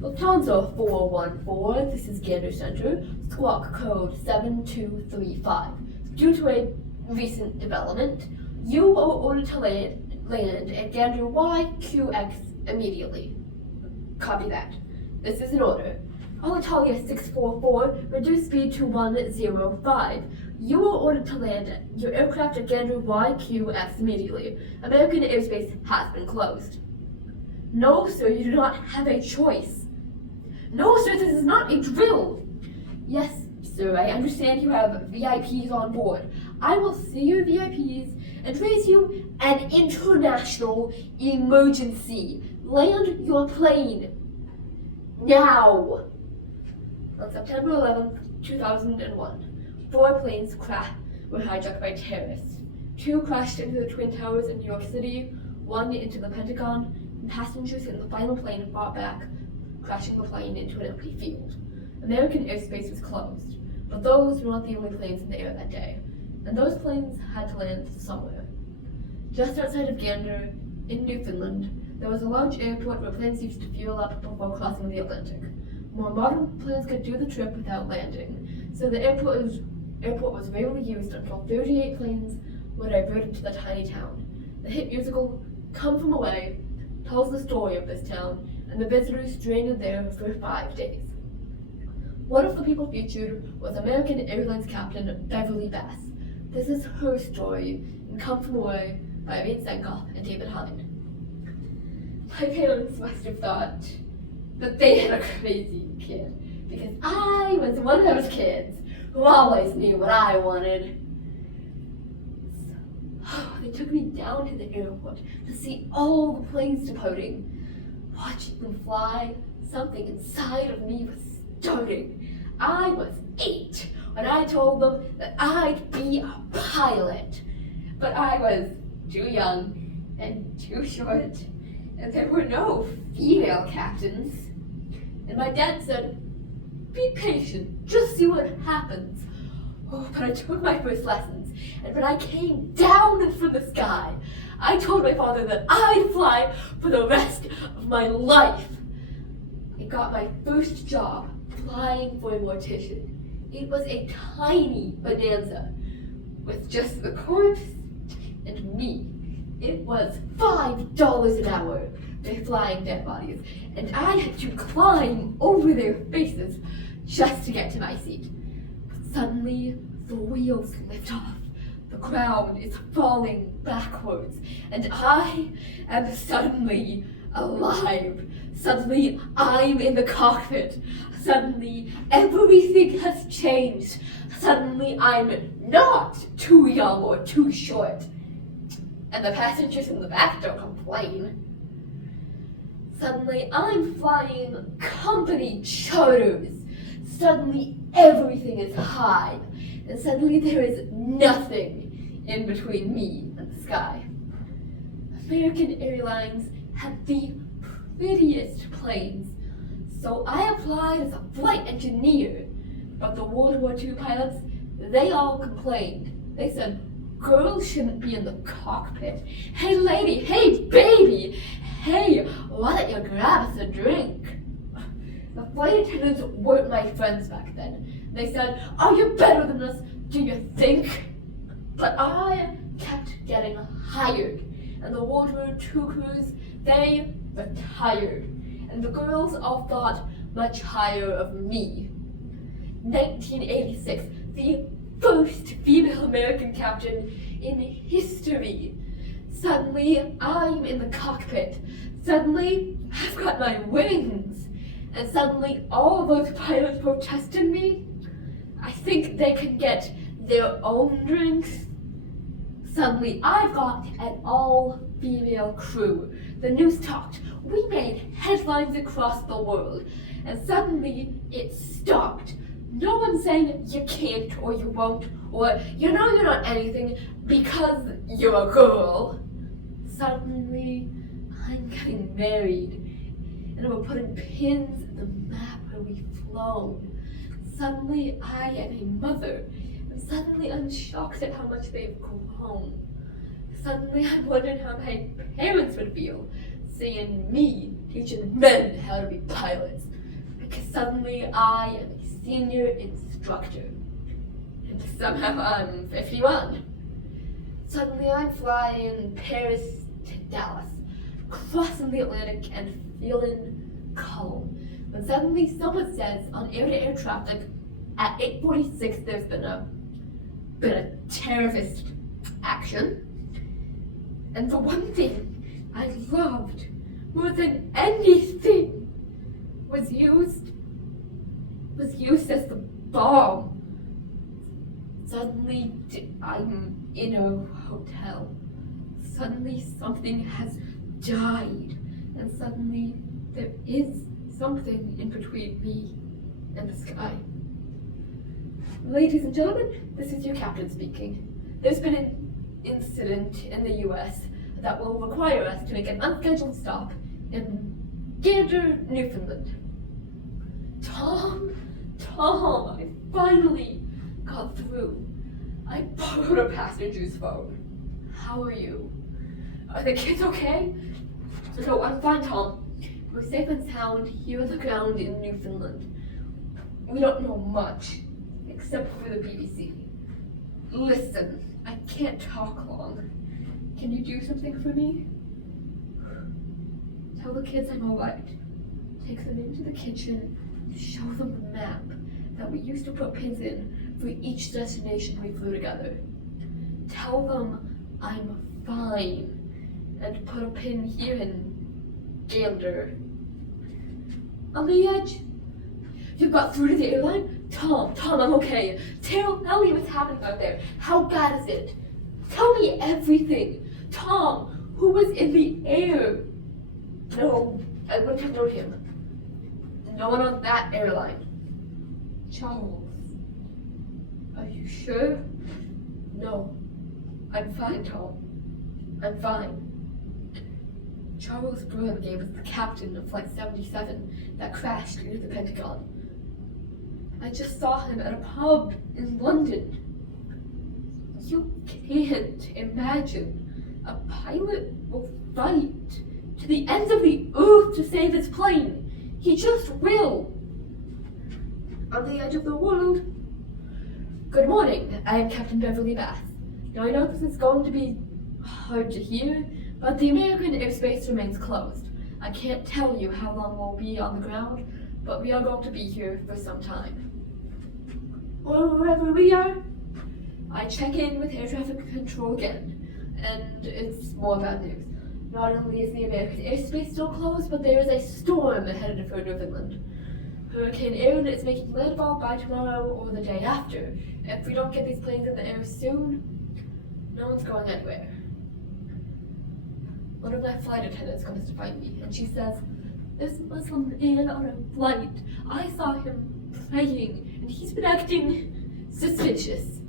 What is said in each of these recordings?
Lufthansa 414, this is Gander Center, squawk code 7235. Due to a recent development, you are ordered to land at Gander YQX immediately. Copy that. This is an order. Alitalia 644, reduce speed to 105. You are ordered to land your aircraft at Gander YQX immediately. American airspace has been closed. No, sir, you do not have a choice. No, sir, this is not a drill. Yes, sir, I understand you have VIPs on board. I will see your VIPs and raise you an international emergency. Land your plane. Now. On September 11th, 2001, 4 planes were hijacked by terrorists. 2 crashed into the Twin Towers in New York City, 1 into the Pentagon, and passengers in the final plane fought back, crashing the plane into an empty field. American airspace was closed, but those were not the only planes in the air that day, and those planes had to land somewhere. Just outside of Gander, in Newfoundland, there was a large airport where planes used to fuel up before crossing the Atlantic. More modern planes could do the trip without landing, so the airport was rarely used until 38 planes were diverted to the tiny town. The hit musical Come From Away tells the story of this town and the visitors stranded there for 5 days. One of the people featured was American Airlines captain Beverly Bass. This is her story in Come From Away by Irene Sankoff and David Hine. My parents must have thought that they had a crazy kid, because I was one of those kids who always knew what I wanted. So, they took me down to the airport to see all the planes departing. Watching them fly, something inside of me was starting. I was 8 when I told them that I'd be a pilot. But I was too young and too short, and there were no female captains. And my dad said, be patient, just see what happens. Oh, but I took my first lessons, and when I came down from the sky, I told my father that I'd fly for the rest of my life. I got my first job flying for a mortician. It was a tiny bonanza with just the corpse and me. It was $5 an hour for flying dead bodies, and I had to climb over their faces just to get to my seat. But suddenly, the wheels lift off. The ground is falling backwards, and I am suddenly alive. Suddenly, I'm in the cockpit. Suddenly, everything has changed. Suddenly, I'm not too young or too short. And the passengers in the back don't complain. Suddenly, I'm flying company charters. Suddenly, everything is high. And suddenly, there is nothing in between me and the sky. American Airlines had the prettiest planes, so I applied as a flight engineer. But the World War II pilots, they all complained. They said, girls shouldn't be in the cockpit. Hey lady, hey baby, hey, why don't you grab us a drink? The flight attendants weren't my friends back then. They said, oh, you're better than us, do you think? But I kept getting hired, and the World War II crews, they retired, and the girls all thought much higher of me. 1986, the first female American captain in history. Suddenly, I'm in the cockpit. Suddenly, I've got my wings. And suddenly, all those pilots protesting me. I think they can get their own drinks. Suddenly, I've got an all-female crew. The news talked. We made headlines across the world. And suddenly, it stopped. No one's saying you can't or you won't or you know you're not anything because you're a girl. Suddenly, I'm getting married and we're putting pins in the map where we've flown. Suddenly, I am a mother, and suddenly I'm shocked at how much they've grown. Suddenly, I'm wondering how my parents would feel. seeing me teaching men how to be pilots. Because suddenly I am a senior instructor. And somehow I'm 51. Suddenly I'm flying Paris to Dallas, crossing the Atlantic and feeling calm. When suddenly someone says on air-to-air traffic at 8:46 there's been a terrorist action. And the one thing I loved more than anything was used as the bomb. Suddenly I'm in a hotel. Suddenly something has died. And suddenly there is something in between me and the sky. Ladies and gentlemen, this is your captain speaking. There's been an incident in the US that will require us to make an unscheduled stop in Gander, Newfoundland. Tom, I finally got through. I borrowed a passenger's phone. How are you? Are the kids okay? No, I'm fine, Tom. We're safe and sound here on the ground in Newfoundland. We don't know much, except for the BBC. Listen, I can't talk long. Can you do something for me? Tell the kids I'm alright. Take them into the kitchen, show them the map that we used to put pins in for each destination we flew together. Tell them I'm fine, and put a pin here in Gander. On the edge? You got through to the airline? Tom, I'm okay. Tell me what's happening out there. How bad is it? Tell me everything. Tom, who was in the air? No, I wouldn't have known him. No one on that airline. Charles. Are you sure? No. I'm fine, Tom. I'm fine. Charles Burlingame was the captain of Flight 77 that crashed into the Pentagon. I just saw him at a pub in London. You can't imagine a pilot will fight to the ends of the earth to save his plane. He just will. On the edge of the world. Good morning, I am Captain Beverly Bass. Now I know this is going to be hard to hear, but the American airspace remains closed. I can't tell you how long we'll be on the ground, but we are going to be here for some time. Wherever we are, I check in with air traffic control again, and it's more bad news. Not only is the American airspace still closed, but there is a storm headed for Newfoundland. Hurricane Erin is making landfall by tomorrow or the day after. If we don't get these planes in the air soon, no one's going anywhere. One of my flight attendants comes to find me, and she says, "This Muslim man on a flight, I saw him praying, and he's been acting suspicious.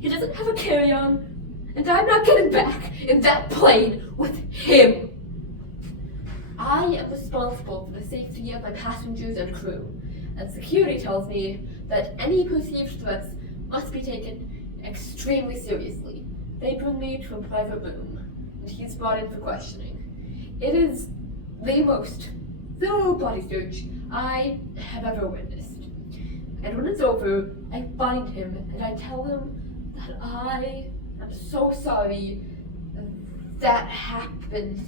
He doesn't have a carry-on, and I'm not getting back in that plane with him." I am responsible for the safety of my passengers and crew, and security tells me that any perceived threats must be taken extremely seriously. They bring me to a private room, and he's brought in for questioning. It is the most thorough body search I have ever witnessed. And when it's over, I find him and I tell him that I am so sorry that happened.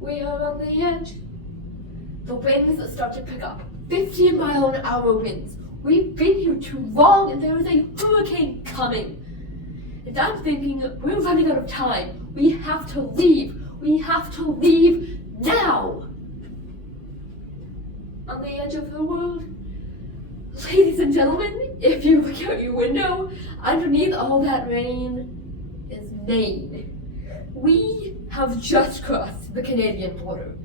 We are on the edge. The winds start to pick up. 15-mile-an-hour winds. We've been here too long and there is a hurricane coming. And I'm thinking, we're running out of time. We have to leave. We have to leave now. On the edge of the world, ladies and gentlemen, if you look out your window, underneath all that rain is Maine. We have just crossed the Canadian border.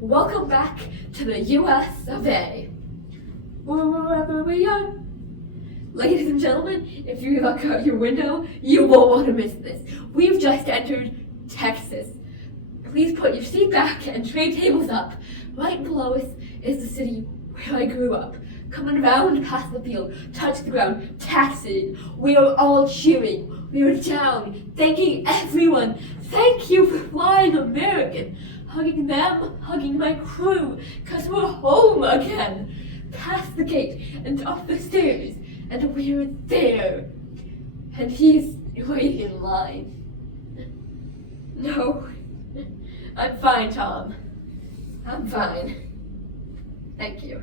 Welcome back to the US of A. Wherever we are. Ladies and gentlemen, if you look out your window, you won't want to miss this. We've just entered Texas. Please put your seat back and tray tables up. Right below us is the city where I grew up. Coming around past the field, touch the ground, taxiing. We are all cheering. We were down, thanking everyone. Thank you for flying American. Hugging them, hugging my crew, 'cause we're home again. Past the gate and up the stairs, and we're there. And he's waiting in line. No, I'm fine, Tom. I'm fine. Thank you.